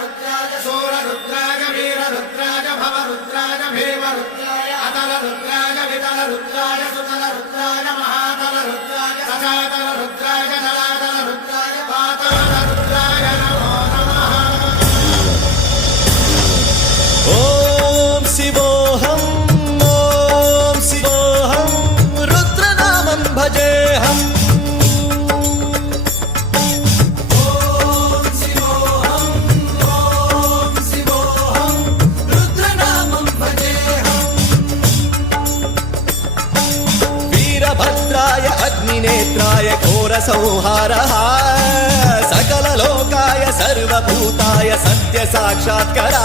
रुद्राय शूररुद्राय वीररुद्राय भवरुद्राय भीमरुद्राय अतलरुद्राय वितलरुद्राय सुतलरुद्राय महातलरुद्राय सचातलरुद्राय जलातलरुद्राय पातालरुद्राय नमो नमः। ఓం శివోహం ఓం శివోహం రుద్రనామం భజేహం ఓం శివోహం ఓం శివోహం రుద్రనామం భజేహం। వీరభద్రాయ అగ్నినేత్రాయ ఘోర సంహారః సకల లోకాయ సర్వభూతాయ సత్య సాక్షాత్కరా